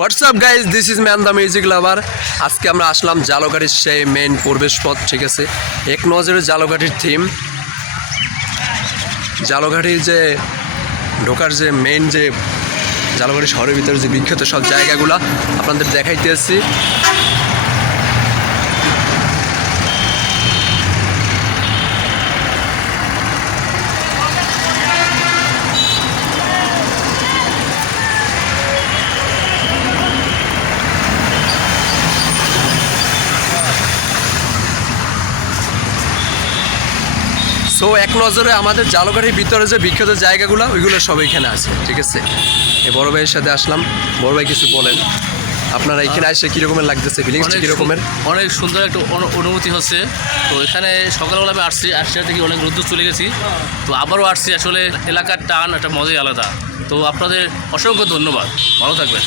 WhatsApp guys, this is man the music lover. আজকে আমরা আসলাম জালকাঠির সেই মেইন প্রবেশ পথ, ঠিক আছে। এক নজরে জালকাঠির থিম, জালকাঠির যে ঢোকার যে মেইন যে জালকাঠি শহরের ভিতরে যে বিখ্যাত সব জায়গাগুলো আপনাদের দেখাইতেছি। সো এক নজরে আমাদের জালকাঠির ভিতরে যে বিখ্যাত জায়গাগুলো ওইগুলো সব এখানে আছে, ঠিক আছে। এই বড় ভাইয়ের সাথে আসলাম, বড় ভাই কিছু বলেন, আপনারা এখানে আসে কীরকমের লাগতেছে, ফিলিংসটা কীরকমের? অনেক সুন্দর একটা অনুভূতি হচ্ছে। তো এখানে সকালবেলা আমি আসছি থেকে অনেক রোদ্দুর চলে গেছি, তো আবারও আসছি। আসলে এলাকার টান একটা মজাই আলাদা। তো আপনাদের অসংখ্য ধন্যবাদ, ভালো থাকবেন।